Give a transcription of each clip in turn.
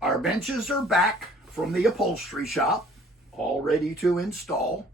Our benches are back from the upholstery shop, all ready to install.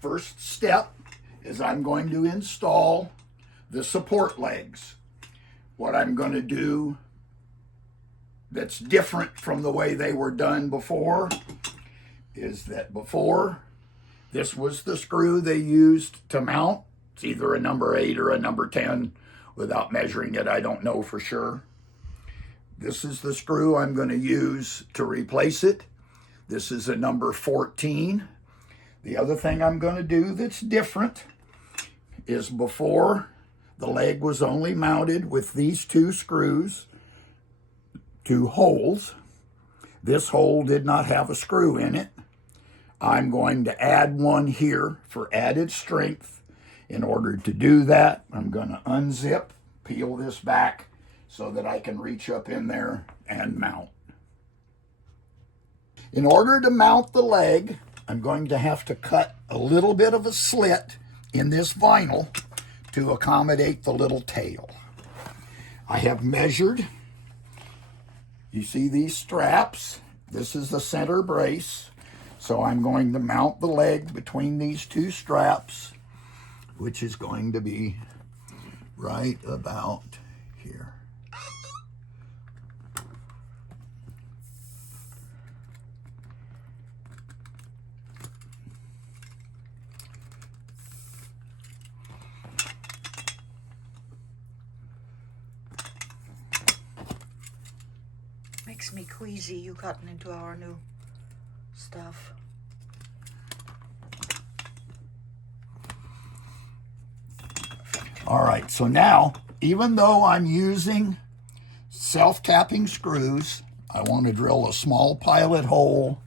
First step is I'm going to install the support legs. What I'm going to do that's different from the way they were done before is that before, this was the screw they used to mount. It's either a number 8 or a number 10. Without measuring it, I don't know for sure. This is the screw I'm going to use to replace it. This is a number 14. The other thing I'm going to do that's different is before, the leg was only mounted with these 2 screws, 2 holes. This hole did not have a screw in it. I'm going to add one here for added strength. In order to do that, I'm going to unzip, peel this back so that I can reach up in there and mount. In order to mount the leg, I'm going to have to cut a little bit of a slit in this vinyl to accommodate the little tail. I have measured. You see these straps? This is the center brace. So I'm going to mount the leg between these 2 straps, which is going to be right about here. Makes me queasy, you cutting into our new stuff. All right, so now, even though I'm using self-tapping screws, I want to drill a small pilot hole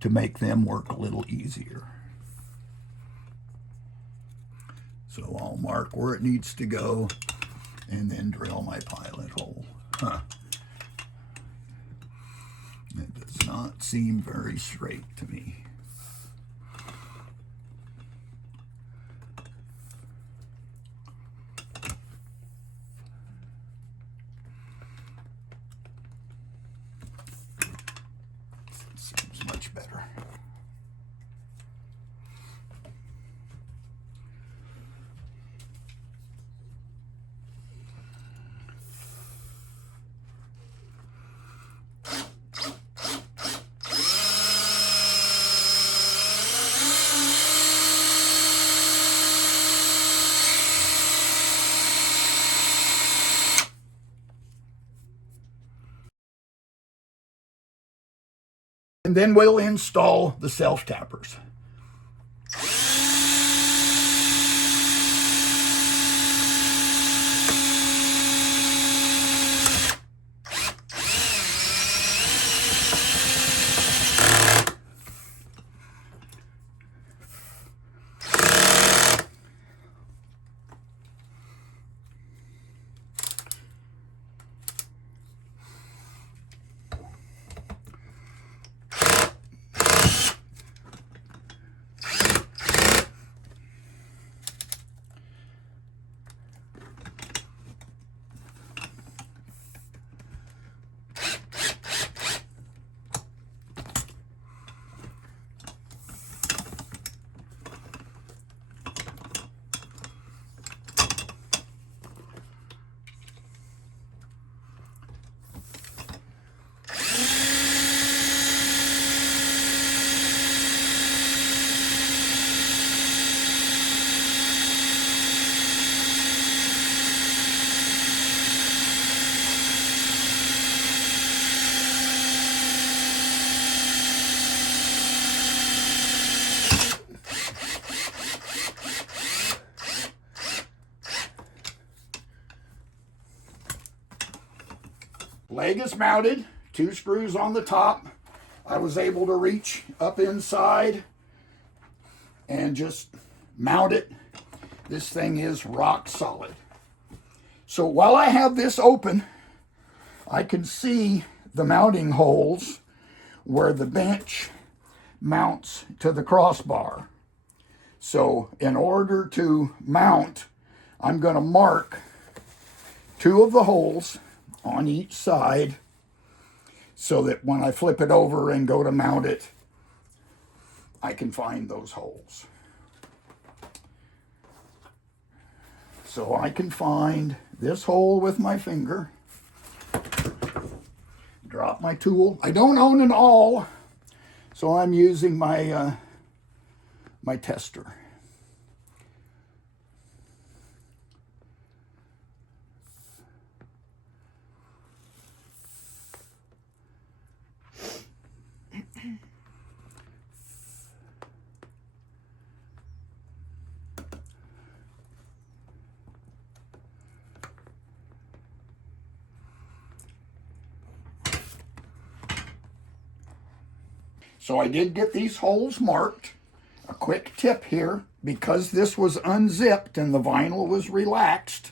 to make them work a little easier. So I'll mark where it needs to go and then drill my pilot hole. It does not seem very straight to me. Seems much better. And then we'll install the self-tappers. Leg is mounted, 2 screws on the top. I was able to reach up inside and just mount it. This thing is rock solid. So while I have this open, I can see the mounting holes where the bench mounts to the crossbar. So in order to mount, I'm going to mark two of the holes on each side so that when I flip it over and go to mount it, I can find those holes. So I can find this hole with my finger, drop my tool. I don't own an awl, so I'm using my my tester. So I did get these holes marked. A quick tip here, because this was unzipped and the vinyl was relaxed,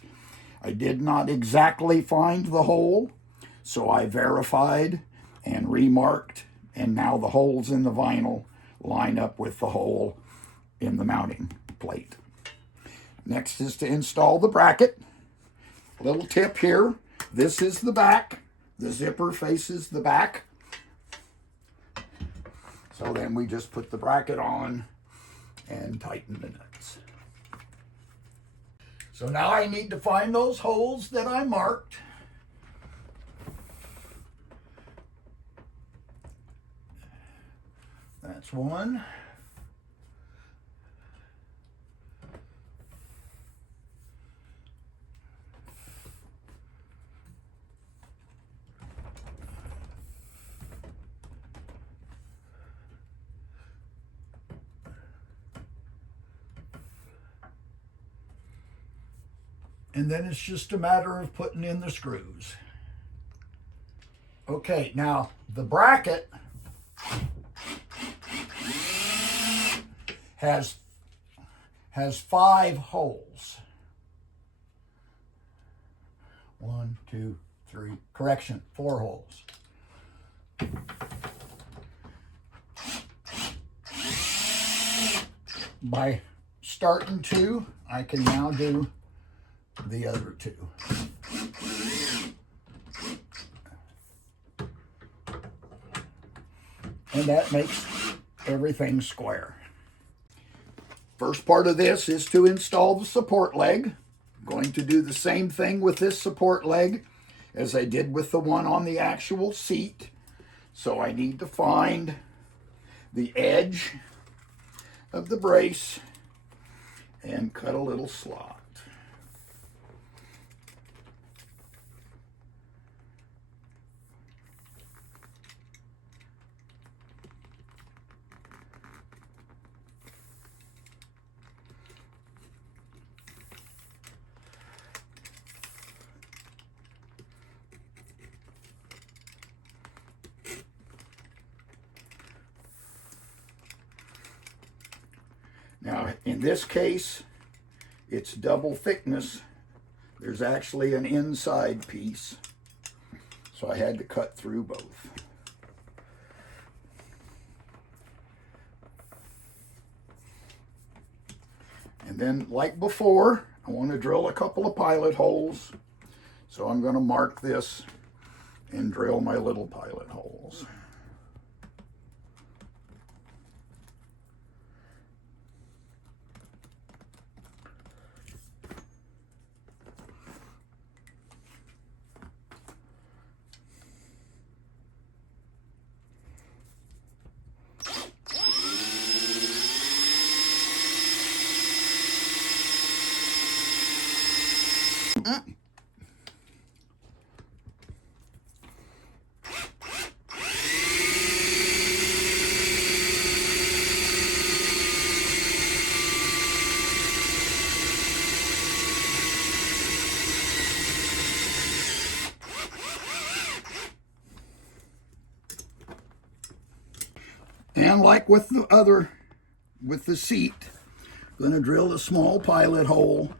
I did not exactly find the hole, so I verified and remarked, and now the holes in the vinyl line up with the hole in the mounting plate. Next is to install the bracket. A little tip here, this is the back. The zipper faces the back. So then we just put the bracket on and tighten the nuts. So now I need to find those holes that I marked. That's one. And then it's just a matter of putting in the screws. Okay, now the bracket has 5 holes. 1, 2, 3, correction, 4 holes. By starting 2, I can now do the other 2. And that makes everything square. First part of this is to install the support leg. I'm going to do the same thing with this support leg as I did with the one on the actual seat. So I need to find the edge of the brace and cut a little slot. Now, in this case, it's double thickness. There's actually an inside piece, so I had to cut through both. And then, like before, I want to drill a couple of pilot holes, so I'm going to mark this and drill my little pilot holes. And like with the seat, I'm going to drill a small pilot hole.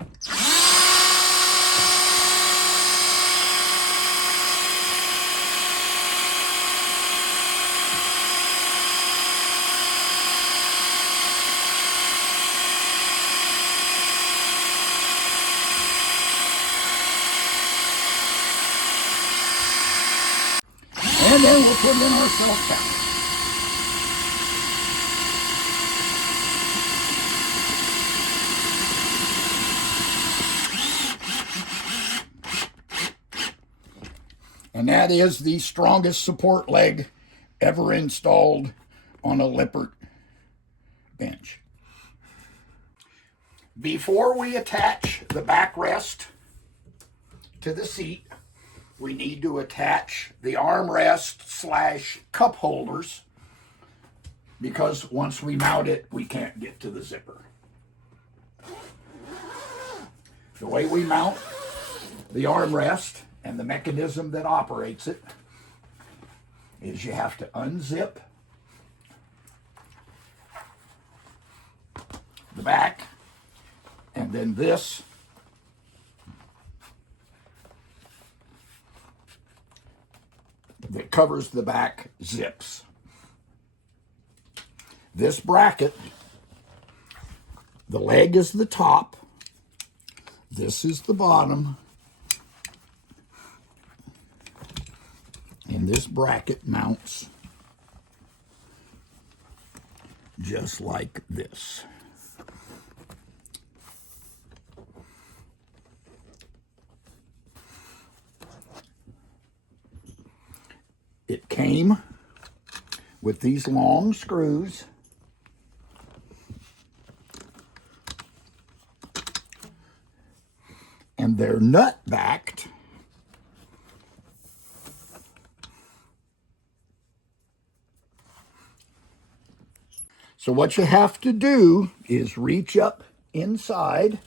And then we'll put in our self-cap. And that is the strongest support leg ever installed on a Lippert bench. Before we attach the backrest to the seat, we need to attach the armrest / cup holders, because once we mount it, we can't get to the zipper. The way we mount the armrest and the mechanism that operates it is you have to unzip the back, and then this that covers the back zips. This bracket, the leg is the top, this is the bottom, and this bracket mounts just like this. It came with these long screws, and they're nut backed. So what you have to do is reach up inside,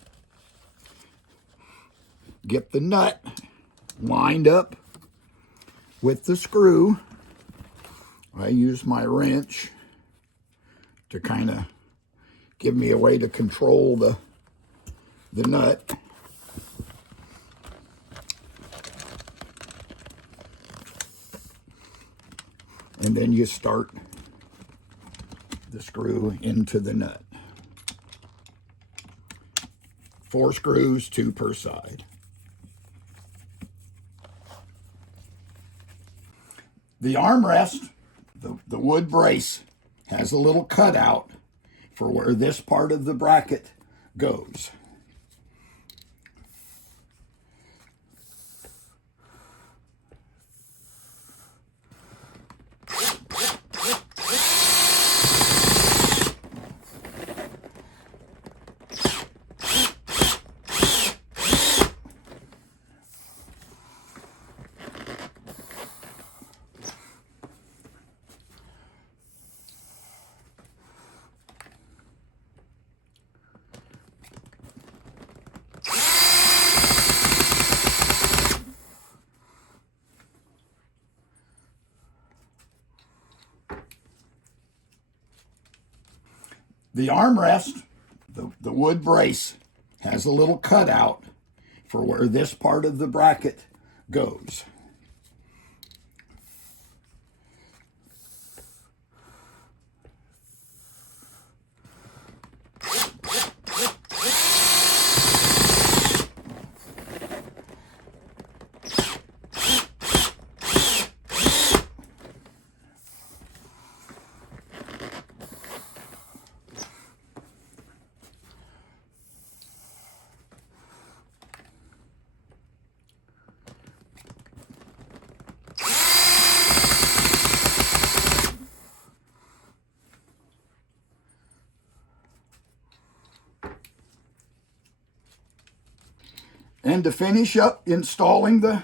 get the nut lined up with the screw. I use my wrench to kind of give me a way to control the nut. And then you start the screw into the nut. 4 screws, 2 per side. The armrest, the wood brace, has a little cutout for where this part of the bracket goes. The armrest, the wood brace, has a little cutout for where this part of the bracket goes. And to finish up installing the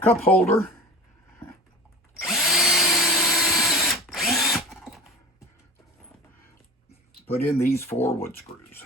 cup holder, put in these 4 wood screws.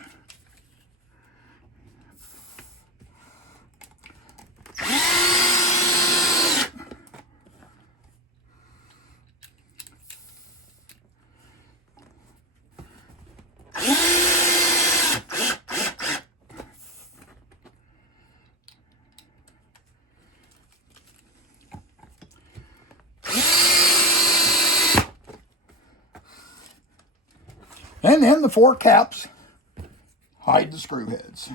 And then the 4 caps hide the screw heads.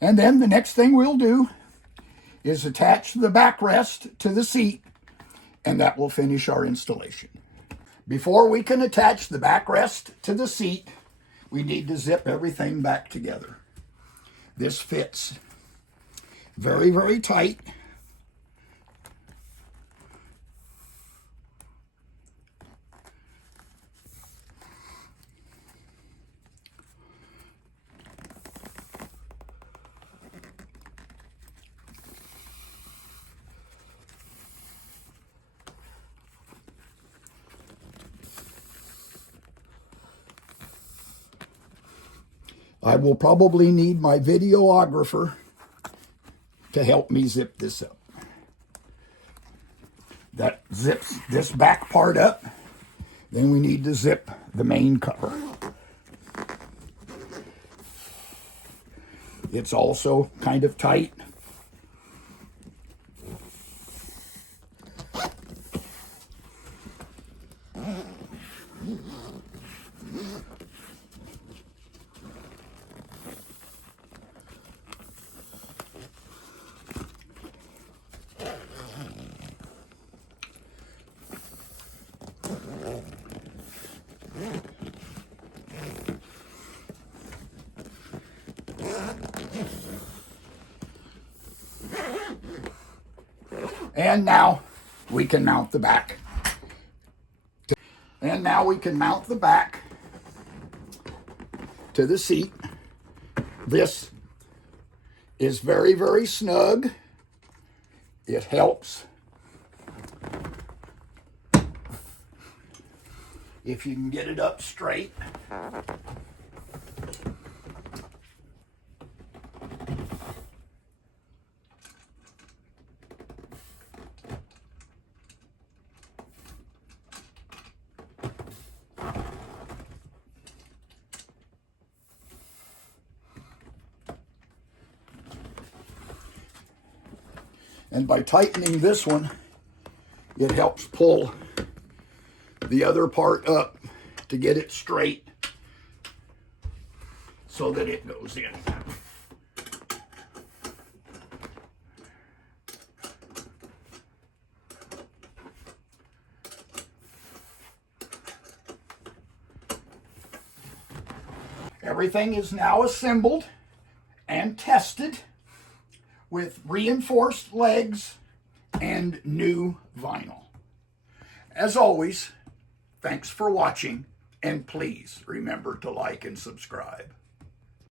And then the next thing we'll do is attach the backrest to the seat, and that will finish our installation. Before we can attach the backrest to the seat, we need to zip everything back together. This fits very, very tight. I will probably need my videographer to help me zip this up. That zips this back part up. Then we need to zip the main cover. It's also kind of tight. And now we can mount the back. And now we can mount the back to the seat. This is very, very snug. It helps if you can get it up straight. And by tightening this one, it helps pull the other part up to get it straight so that it goes in. Everything is now assembled and tested with reinforced legs and new vinyl. As always, thanks for watching, and please remember to like and subscribe.